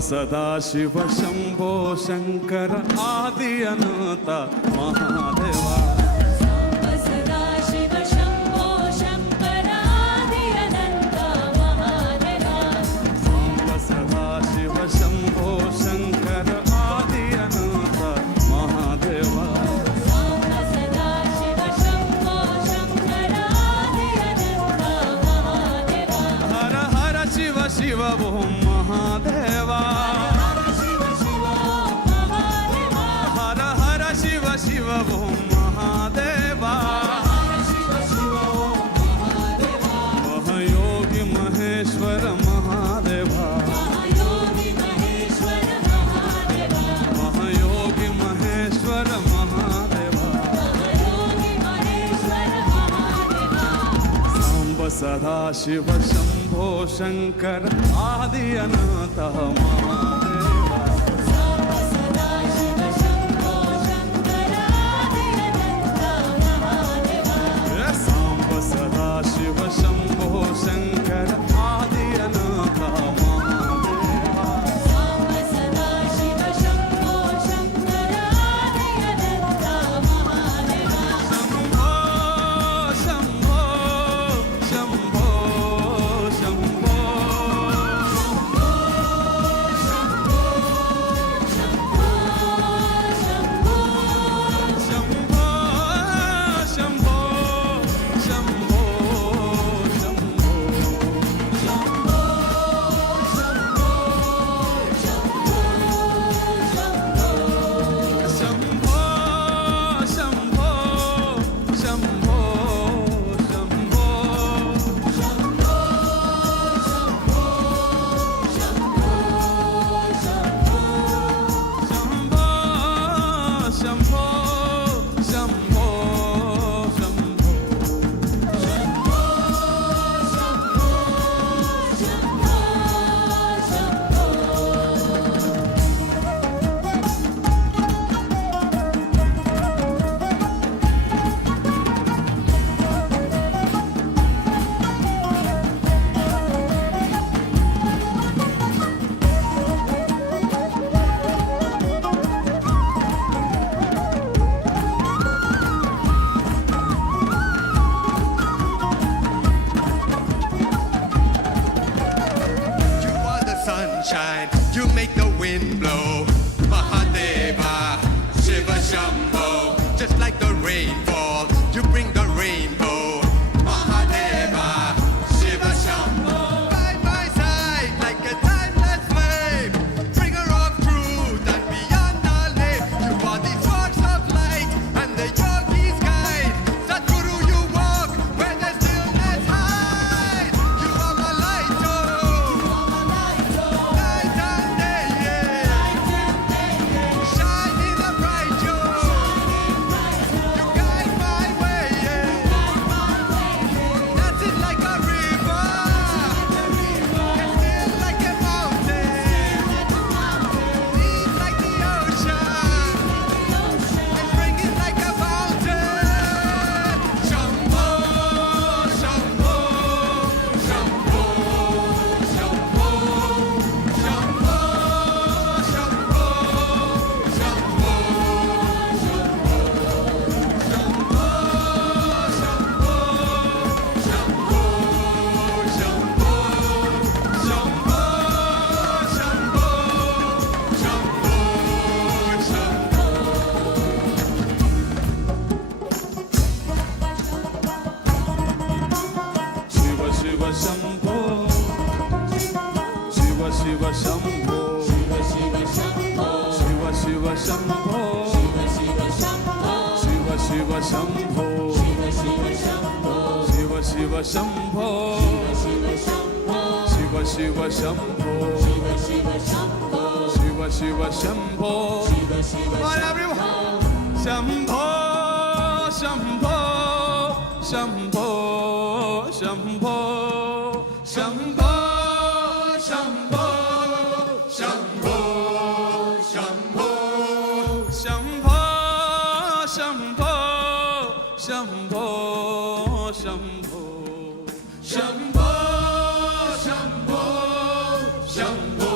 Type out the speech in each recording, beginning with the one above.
सदाशिव शंभो शंकर आदि अनंत महादेवा सदाशिव शंभो शंकर आदि अनंत महादेवा सदाशिव शंभो शंकर आदि अनंत महादेवा सदाशिव शंभो शंकर आदि अनंत महादेवा हर हर शिव शिव ओम महादेवा हर हर शिव शिव ओम महादेवा महयोगी महेश्वर महादेवा महयोगी महेश्वर महादेवा सांब सदाशिव शंभो शंकर आदि अनंत महादेवा सदाशिव शंभो शंकर आदि अनंत महादेवा सांब सदाशिव शंभो शंकर आदि अनंत महादेवा सदाशिव शंभो शंकर आदि अनंत Mahadeva Shambho Shambho Shambho Shambho Shambho Shambho Shambho Shambho Shambho Shambho Shambho Shambho Shambho Shambho You are the sunshine, you make the wind blow. Mahadeva, Shiva Shambho, just like the rainfall, you bring the rainbow. Mahadeva, Shiva Shambho, by my side like a timeless flame, bringer of truth and beyond our name. You are the sparks of light and the yogi's guide. Sadhguru, you walk where the stillness hides. You are my light, oh. Night and day, yeah. Shining up bright, yo. You guide my way, yeah. Dancing like a river, and still like a mountain, deep like the ocean, and springing like a fountain. Shambho, Shambho, Shambho, Shambho, Shambho, Shambho, Shiv Shiv Shambho Shiv Shiv Shambho Shiv Shiv Shambho Shiv Shambho Shiv Shiv Shambho Shiv Shiv Shambho Shiv Shiv Shambho Shiv Shiv Shambho Come on, everyone. Shambho Shambho Shambho Shambho Shambho Shambho Shambho, Shambho, Shambho Shambho Shambho Shambho Shambho, Shambho, Shambho,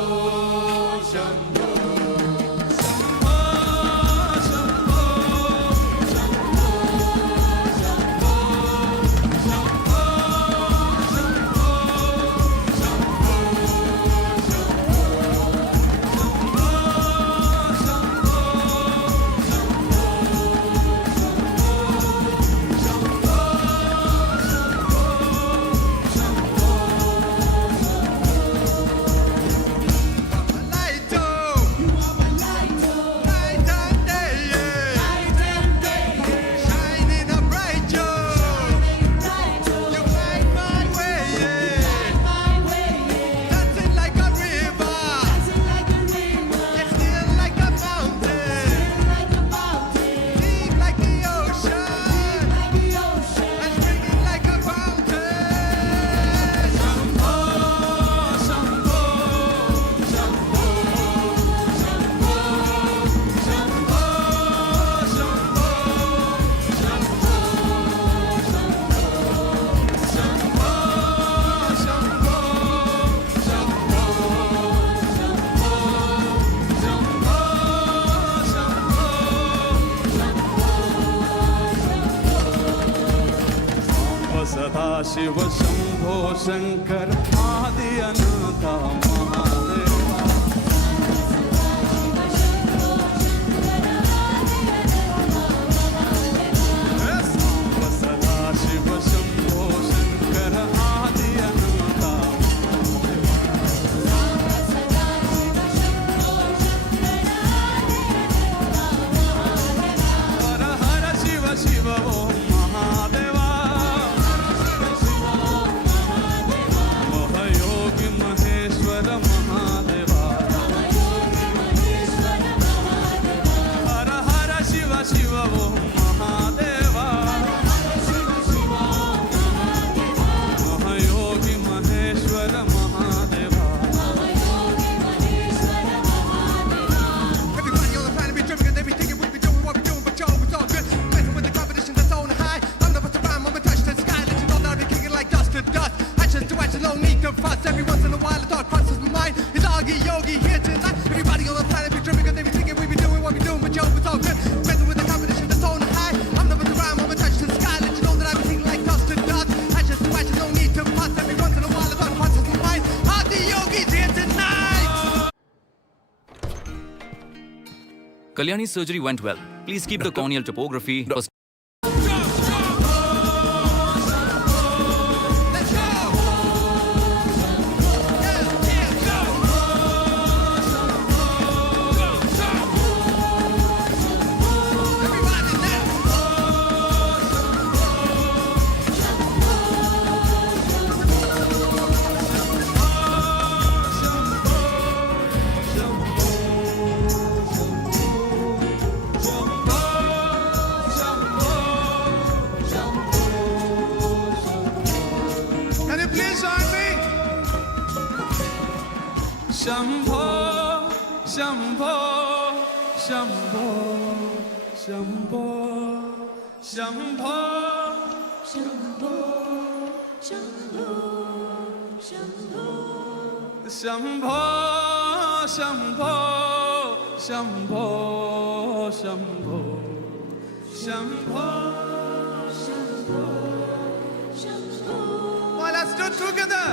Shiv Shambho Shankar आदि अनंत महादेवा सांब सदा शिव शंभो शंकर आदि अनंत हर हर शिव शिव ओम महादेवा महयोगी महेश्वर महादेवा हर हर शिव शिव ओम Mahadeva महयोगी Maheshwar Mahadeva Everybody on the planet be driven, they be thinking we be doing what we doing, but yo, it's all good. Messing with the competition that's on high. I'm the best around, I'm a touch to the sky. Let you know that I be kicking like dust to dust. Ashes to ashes, no need to fuss. Every once in a while, a thought crosses my mind. It's Augie Yogi here tonight. Everybody on the planet be driven, they be thinking we be doing what we doing, but yo, it's all good. Messing with the competition that's on high. I'm the best around, I'm a touch to the sky. Let you know that I be kicking like dust to dust. Ashes to ashes, no need to fuss. Every once in a while, a thought crosses my mind. Augie Yogi's here tonight. Kalyani's surgery went well. Please keep the corneal topography. Let's go. Everybody now. Can you please join me? Shambho, Shambho, Shambho, Shambho, Shambho, Shambho, Shambho, Shambho. Shambho, Shambho, Shambho, Shambho, Shambho. Well, let's do it together.